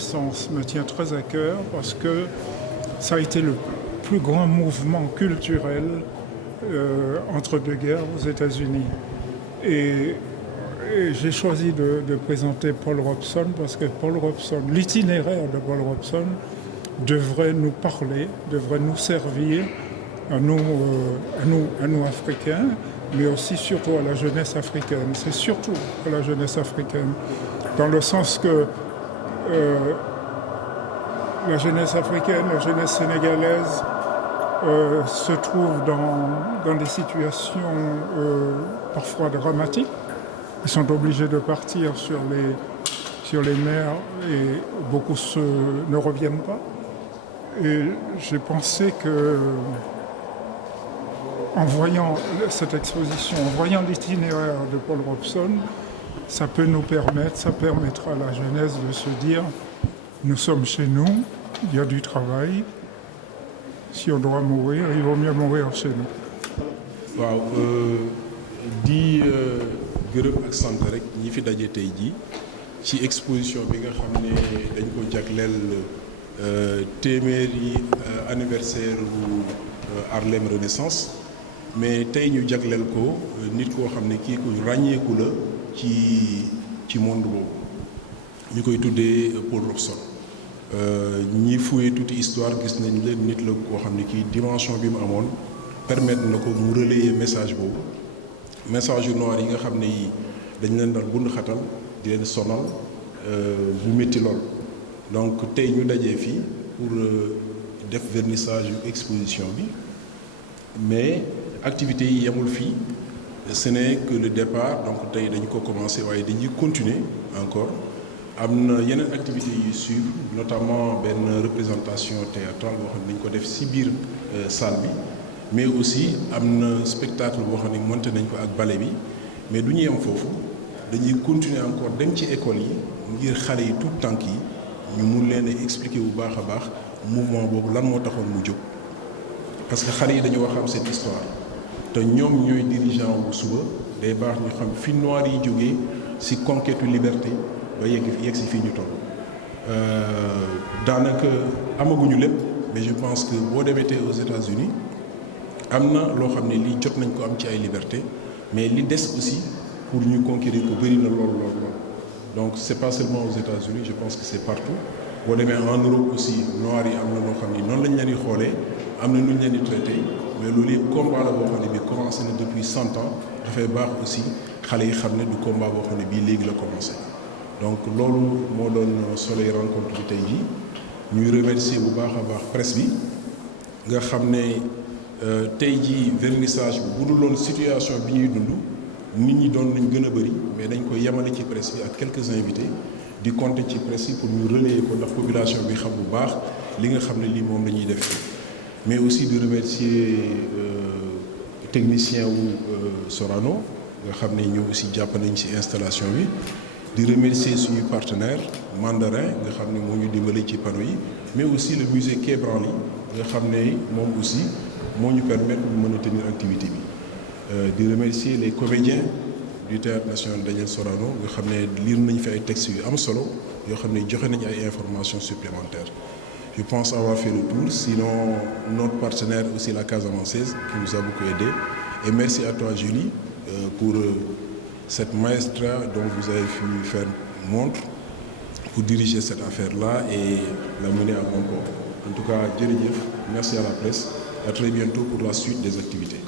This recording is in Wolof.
Renaissance me tient très à cœur parce que ça a été le plus grand mouvement culturel entre deux guerres aux États-Unis. Et j'ai choisi de présenter Paul Robeson parce que Paul Robeson, l'itinéraire de Paul Robeson devrait nous parler, devrait nous servir à nous Africains, mais aussi surtout à la jeunesse africaine. C'est surtout à la jeunesse africaine, dans le sens que la jeunesse africaine, la jeunesse sénégalaise se trouve dans des situations parfois dramatiques. Ils sont obligés de partir sur les mers et beaucoup ne reviennent pas. Et j'ai pensé que, en voyant cette exposition, en voyant l'itinéraire de Paul Robeson, ça permettra à la jeunesse de se dire, nous sommes chez nous, il y a du travail, si on doit mourir, il vaut mieux mourir chez nous. waaw di gërëm ak sant rek ñi fi daje tey jii ci exposition bi nga xam ne dañ ko jagleel téeméeri anniversaire bu Harlem Renaissance mais tey ñu jagleel ko nit koo xam ne kii ku ràññeeku la ci monde boobu ñu koy tuddee Paul Robeson. ñi fouillé toute histoire gis nañ leen nit la koo xam ne kii dimension bi mu amoon permettre na ko mu relayer message boobu message yu noir yi nga xam ne yi dañ leen dal bund xatal di leen sonal bu métti lool donc tey ñu dajee fii pour def vernissage yu exposition bi mais activités yi yemul fii ce n'est que le départ donc tey dañu ko commencé waaye dañuy continuer encore am na yeneen activités yu suivre notamment benn représentation théâtrale boo xam ne dañ ko def ci biir salle bi mais aussi am na spectacle boo xam ne monté nañ ko ak ballet bi mais du ñu yem foofu dañuy continuer encore dem ci école yi ngir xale yi tout tànk yi ñu mun leen a expliquer bu baax a baax mouvement boobu lan moo taxoon mu jóg parce que xale yi dañu wax xam cette histoire te ñoom ñooy dirigeant bu suba day baax ñu xam fi noir yi jógee ci conquête liberté ba yegg si fii ñu toll daanaka amaguñu lépp mais je pense que boo demee tey aux États-Unis am na loo xam ne lii jot nañ ko am ci ay liberté mais li des aussi pour ñu conquérir ko bëri na lool. Donc c'est pas seulement aux États-Unis je pense que c'est partout boo demee en Europe aussi noirs yi am na loo xam ne noonu lañ leen di xoolee am na nu ñu leen di traité mais loolu yëpp combat la boo xam ne bi commencé na depuis 100 ans dafay baax aussi xale yi xam ne du combat boo xam ne bii léegi la commencé. Donc loolu moo doon soleil rencontre bi tey jii ñuy remercier bu baax a baax presse bi nga xam ne tey jii vernissage bi bu dul woon situation bi ñuy dund nit ñi doon nañ gën a bëri mais dañ koy yemale ci presse bi ak quelques invités di compter ci presse yi pour ñu relayer ko ndax population bi xam bu baax li nga xam ne lii moom la ñuy def mais aussi di remercier technicien wu Sorano nga xam ne ñoo aussi jàpp nañ ci installation bi. di remercier suñu partenaire Mandarin nga xam ne moo ñu dimbali ci panneau yi mais aussi le musée Quai Branly nga xam ne moom aussi moo ñu permettre ñu mën a tenir activité bi di remercier les comédiens du théâtre national Daniel Sorano nga xam ne lire nañ fi ay textes yu am solo yoo xam ne joxe nañ ay informations supplémentaires je pense avoir fait le tour sinon notre partenaire aussi la Casamançaise qui nous a beaucoup aidé et merci à toi Julie pour cette maestra dont vous avez pu faire montre pour diriger cette affaire-là et la mener à bon port. En tout cas, jërëjëf, merci à la presse. À très bientôt pour la suite des activités.